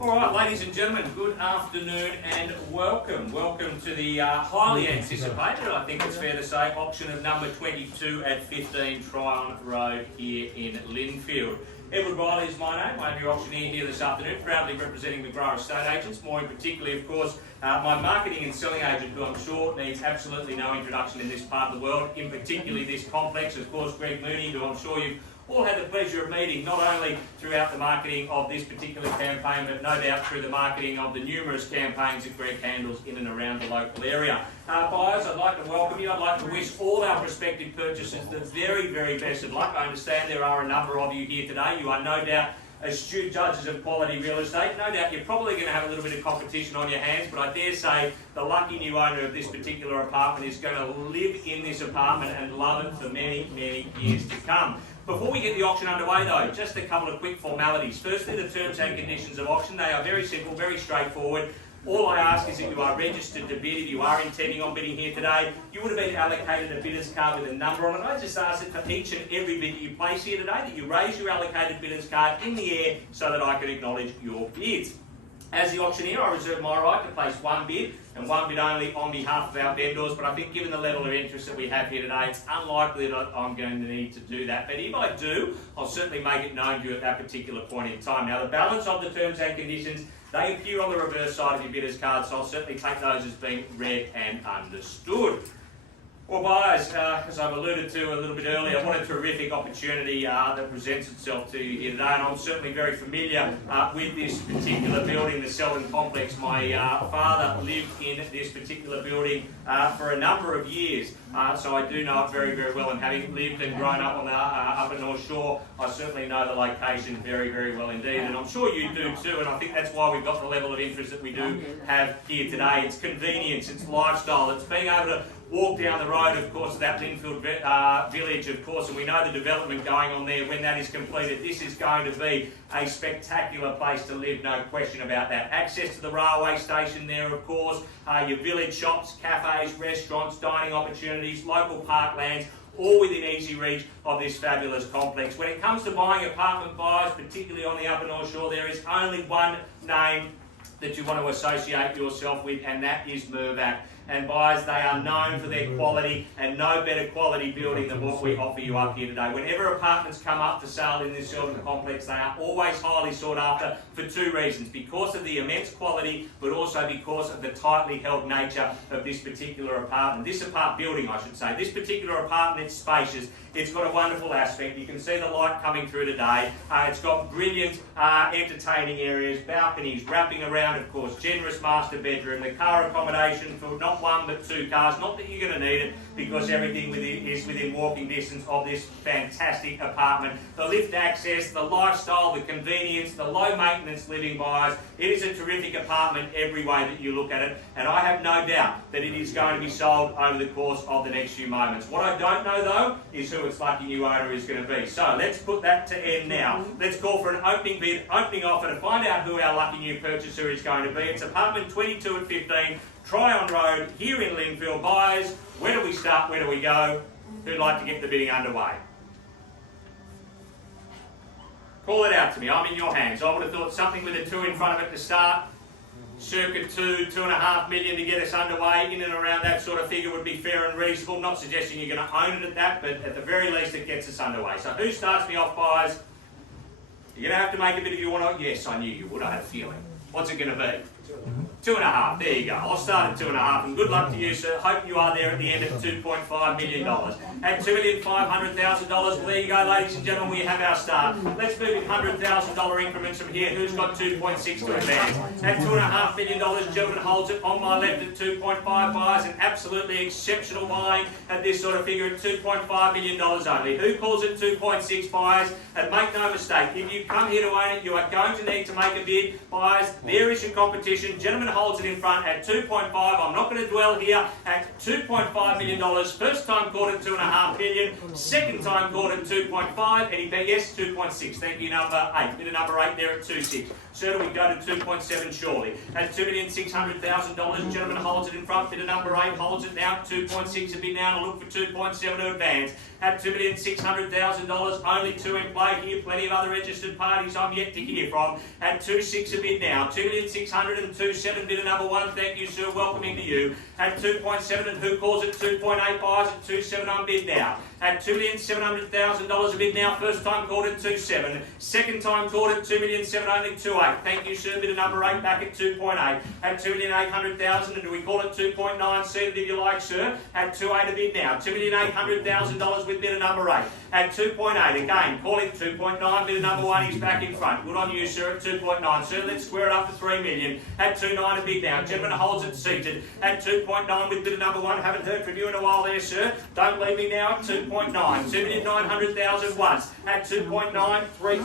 All right, ladies and gentlemen, good afternoon and welcome. Welcome to the highly anticipated, I think it's fair to say, auction of number 22 at 15 Tryon Road here in Lindfield. Edward Riley is my name. I'm your auctioneer here this afternoon, proudly representing the Grower Estate Agents, more in particularly, of course, my marketing and selling agent, who I'm sure needs absolutely no introduction in this part of the world, in particularly this complex, of course, Greg Mooney, who I'm sure you've all had the pleasure of meeting, not only throughout the marketing of this particular campaign, but no doubt through the marketing of the numerous campaigns that Greg handles in and around the local area. Buyers, I'd like to welcome you. I'd like to wish all our prospective purchasers the very, very best of luck. I understand there are a number of you here today. You are no doubt astute judges of quality real estate. No doubt you're probably going to have a little bit of competition on your hands, but I dare say the lucky new owner of this particular apartment is going to live in this apartment and love it for many, many years to come. Before we get the auction underway though, just a couple of quick formalities. Firstly, the terms and conditions of auction. They are very simple, very straightforward. All I ask is that you are registered to bid. If you are intending on bidding here today, you would have been allocated a bidder's card with a number on it. I just ask that for each and every bid that you place here today, that you raise your allocated bidder's card in the air so that I can acknowledge your bids. As the auctioneer, I reserve my right to place one bid and one bid only on behalf of our vendors, but I think given the level of interest that we have here today, it's unlikely that I'm going to need to do that. But if I do, I'll certainly make it known to you at that particular point in time. Now, the balance of the terms and conditions, they appear on the reverse side of your bidder's card, so I'll certainly take those as being read and understood. Well, buyers, as I've alluded to a little bit earlier, what a terrific opportunity that presents itself to you here today, and I'm certainly very familiar with this particular building, the Selden complex. My father lived in this particular building for a number of years, so I do know it very, very well, and having lived and grown up on the Upper North Shore, I certainly know the location very, very well indeed, and I'm sure you do too, and I think that's why we've got the level of interest that we do have here today. It's convenience, it's lifestyle, it's being able to walk down the road, of course, of that Lindfield village, of course, and we know the development going on there. When that is completed, this is going to be a spectacular place to live, no question about that. Access to the railway station there, of course, your village shops, cafes, restaurants, dining opportunities, local parklands, all within easy reach of this fabulous complex. When it comes to buying apartment buyers, particularly on the Upper North Shore, there is only one name that you want to associate yourself with, and that is Mirvac. And buyers, they are known for their quality, and no better quality building than what we offer you up here today. Whenever apartments come up for sale in this Selden complex, they are always highly sought after for two reasons: because of the immense quality, but also because of the tightly held nature of this particular apartment. This building, I should say. This particular apartment, it's spacious. It's got a wonderful aspect. You can see the light coming through today. It's got brilliant entertaining areas, balconies wrapping around, of course, generous master bedroom, the car accommodation for not one but two cars. Not that you're going to need it, because everything is within walking distance of this fantastic apartment. The lift access, the lifestyle, the convenience, the low maintenance living, buyers. It is a terrific apartment every way that you look at it, and I have no doubt that it is going to be sold over the course of the next few moments. What I don't know though is who its lucky new owner is going to be. So let's put that to end now. Let's call for an opening bid, opening offer to find out who our lucky new purchaser is going to be. It's apartment 22 at 15 Tryon Road here in Lindfield. Buyers, where do we start? Where do we go? Who'd like to get the bidding underway? Call it out to me. I'm in your hands. I would have thought something with a 2 in front of it to start. Circa 2.5 million to get us underway. In and around that sort of figure would be fair and reasonable. Not suggesting you're going to own it at that, but at the very least it gets us underway. So who starts me off, buyers? You're going to have to make a bid if you want to. Yes, I knew you would. I had a feeling. What's it going to be? 2.5. There you go. I'll start at 2.5, and good luck to you, sir. Hope you are there at the end of $2.5 million. At $2,500,000, well, there you go, ladies and gentlemen, we have our start. Let's move in $100,000 increments from here. Who's got 2.6 to advance? At $2.5 million, gentleman holds it on my left at 2.5. Buyers, an absolutely exceptional buying at this sort of figure at $2.5 million only. Who calls it 2.6, buyers? And make no mistake, if you come here to own it, you are going to need to make a bid. Buyers, there is your competition. Gentleman holds it in front at 2.5. I'm not going to dwell here. At $2.5 million. First time caught at 2.5 million. Second time caught at 2.5. And he bet yes, 2.6. Thank you, number 8. Bidder number 8 there at 2.6. So do we go to 2.7 surely? At $2,600,000, gentleman holds it in front. Bidder number 8 holds it now at 2.6 a bid now, and look for 2.7 to advance. at $2,600,000. Only 2 in play here. Plenty of other registered parties I'm yet to hear from. At 2.6 a bid now. 2,600,000 and 2.7 bidder number 1. Thank you, sir. Welcoming to you. At 2.7 and who calls it 2.8 buys at 2.7 on bid now. At $2,700,000 a bid now. First time called at 2.7. Second time called at 2,700,000 only 2.8. Thank you, sir. Bidder number 8 back at 2.8. At 2,800,000 and do we call it 2.9? See it if you like, sir. At 2.8 a bid now. $2,800,000 with bidder number 8. At 2.8 again. Calling 2.9. Bidder number 1 is back in front. Good on you, sir. At 2.9. Sir, let's square it up to 3 million. At 2.9 a bid now. Gentleman holds it seated. At 2.9 with bidder number 1. Haven't heard from you in a while there, sir. Don't leave me now at 2.9. 2,900,000 once. At 2.9, 3.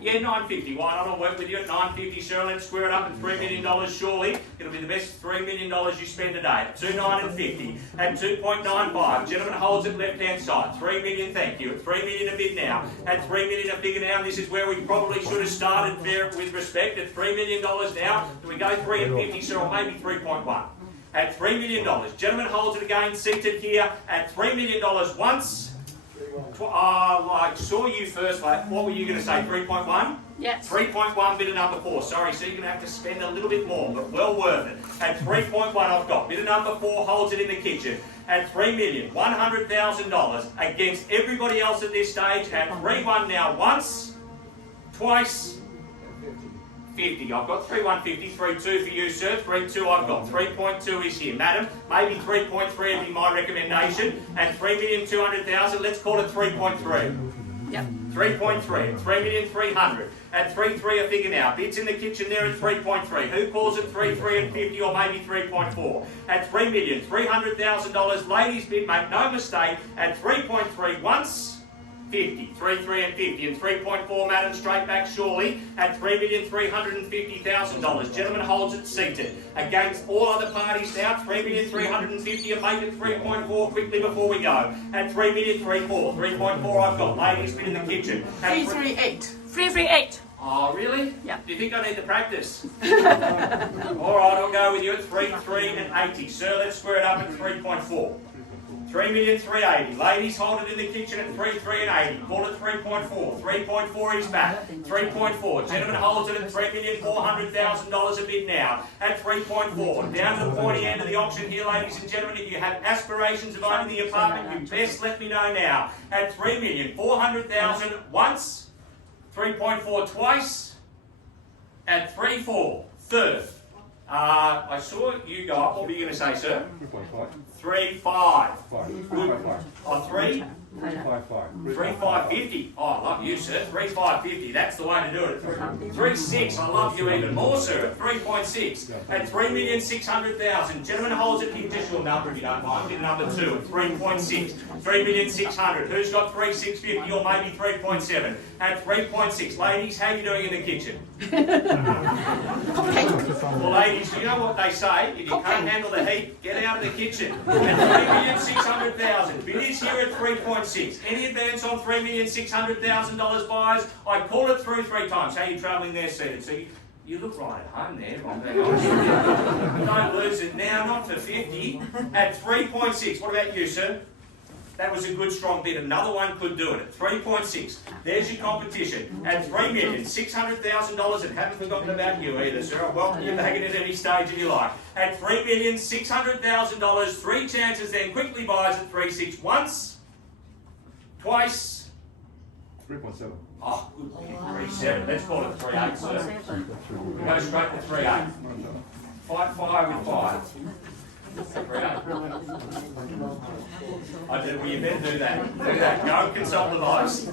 Yeah, 950. Why not? I'll work with you at 950, sir. Let's square it up at $3 million. Surely it'll be the best $3 million you spend a day. At 2.9 and 50. At 2.95. Gentleman holds it left hand side. 3 million. Thank you. At 3 million a bid now. At 3 million a figure now. This is where we probably should have started there with respect. At $3 million now. Do we go 3 and 50, sir, or maybe 3.1? At $3 million. Gentleman holds it again, seated here at $3 million once. I saw you first, mate. What were you going to say? 3.1? Yes. 3.1 bidder number 4. Sorry, so you're going to have to spend a little bit more, but well worth it. At 3.1 I've got. Bidder number 4 holds it in the kitchen. At $3,100,000 against everybody else at this stage. At 3.1 now once, twice, 50. I've got 3,150, 3.2 for you, sir. 3.2 I've got. 3.2 is here. Madam, maybe 3.3 would be my recommendation. And 3,200,000, let's call it 3.3. Yep. 3.3. 3,300,000. At 3.3 a figure now. Bids in the kitchen there at 3.3. Who calls it 3.3 and 50 or maybe 3.4? At $3,300,000. Ladies bid, make no mistake. At 3.3 once. 50, 3.3 and 50, and 3.4, madam, straight back surely, at $3,350,000. Gentleman holds it seated. Against all other parties now, $3,350,000 and make it 3.4 quickly before we go. At 3,340,000, 3.4 I've got. Ladies bid in the kitchen. 338. 338. Oh, really? Yeah. Do you think I need to practice? Alright, I'll go with you at 3.3 and 80. Sir, let's square it up at 3.4. 3,380,000. Ladies, hold it in the kitchen at 3.3 and 80. Call it 3.4. 3.4 is back. 3.4. Gentleman holds it at $3,400,000 a bid now. At 3.4. Down to the pointy end of the auction here, ladies and gentlemen. If you have aspirations of owning the apartment, you best let me know now. At $3,400,000 once. 3.4 twice. At 3.4 third. I saw you go up. What were you going to say, sir? 3.5. Good. On 3? 3.550. Oh, I love you, sir. 3.550. That's the way to do it. 3.6. I love you even more, sir. 3.6. At $3,600,000. Gentleman holds it here. Just your number if you don't mind. Bid number 2 at 3.6. 3,600,000. Who's got 3.650 or maybe 3.7? At 3.6. Ladies, how are you doing in the kitchen? Well, ladies, you know what they say? If you can't handle the heat, get out of the kitchen. At $3,600,000. Bid is here at 3.6. Any advance on $3,600,000 buyers? I call it through 3 times. How are you travelling there, seated? So you look right at home there, if I'm being honest with you. Don't lose it now, not for 50. At 3.6. What about you, sir? That was a good strong bid. Another one could do it at 3.6. There's your competition. At $3,600,000, and haven't forgotten about you either, sir. I welcome you back in at any stage if you like. At $3,600,000, 3 chances, then quickly buys at 3.6 once, twice. 3.7. Oh, good. 3.7. Let's call it 3.8, sir. Go straight to 3.8. Fight fire with fire. 3.8. I do. Well, you better do that. Do that. Go and consult the boss.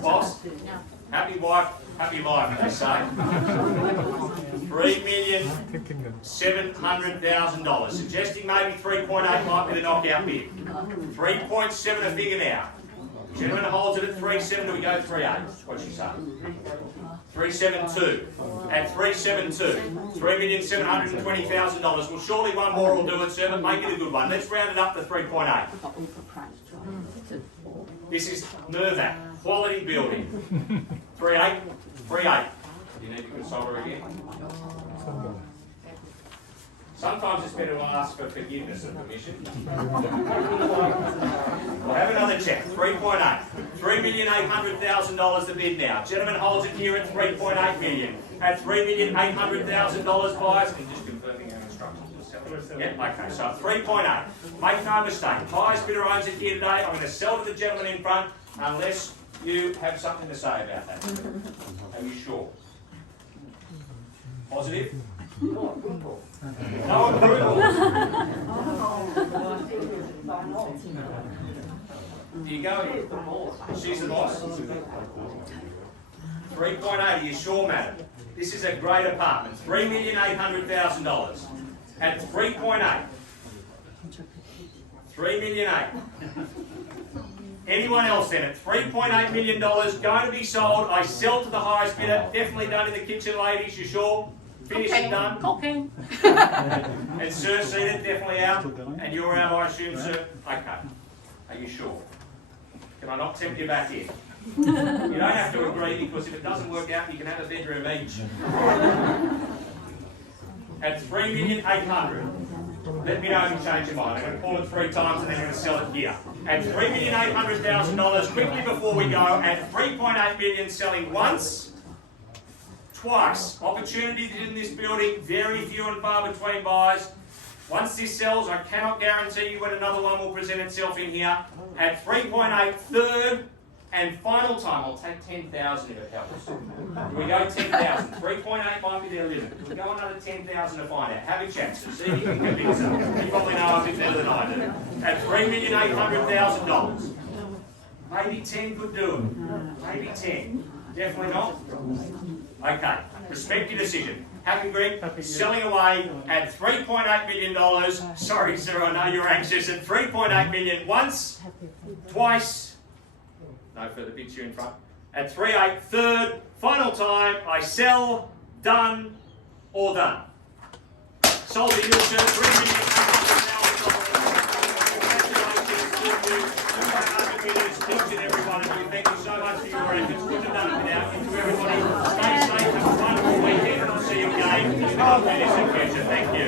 Happy wife, happy life, they say. $3,700,000. Suggesting maybe 3.8 might be the knockout bid. 3.7 a figure now. Gentleman holds it at 3.7. Do we go 3.8? What's she saying? 3.72. At 3.72. $3,720,000. Well, surely one more will do it, sir, but make it a good one. Let's round it up to 3.8. This is Mervac. Quality building. 3.8. 3.8. Do you need to consult her again? Sometimes it's better to ask for forgiveness and permission. We'll have another check. 3.8. $3,800,000 the bid now. Gentleman holds it here at 3.8 million. At $3,800,000 buyers. And just confirming our instructions to sell it. Yeah, okay. So 3.8. Make no mistake. Highest bidder owns it here today. I'm going to sell to the gentleman in front unless you have something to say about that. Are you sure? Positive? No approval. Do you go? She's the boss. 3.8, are you sure, madam? This is a great apartment. $3,800,000. At 3.8. 3,800,000. Anyone else then at $3.8 million going to be sold? I sell to the highest bidder. Definitely done in the kitchen, ladies. You sure? Finished and done? Okay. And sir, seated, definitely out. And you're out, I assume, sir? Okay. Are you sure? Can I not tempt you back in? You don't have to agree, because if it doesn't work out, you can have a bedroom each. At $3,800,000. Let me know if you change your mind. I'm going to call it 3 times and then I'm going to sell it here. At $3,800,000, quickly before we go, at 3.8 million, selling once, twice. Opportunities in this building, very few and far between buyers. Once this sells, I cannot guarantee you when another one will present itself in here. At 3.8, third and final time, I'll take 10,000 if it helps. Do we go 10,000? 3.8 might be their limit. Do we go another 10,000 to find out? Have a chat, so see if you can convince them. You probably know a bit better than I do. At $3,800,000. Maybe 10 could do it. Maybe 10. Definitely not? Okay. Respect your decision. Happy, Greg? Selling away at $3.8 million. Sorry, sir, I know you're anxious. At $3.8 million once, twice. No further bids here in front. At 3.8, third, final time. I sell, done, or done. Sold to you, sir. Congratulations to each and every one of you. Thank you so much for your efforts. Couldn't have done it without you. To everybody, stay safe, have a wonderful weekend, and I'll see you again in the future. Thank you.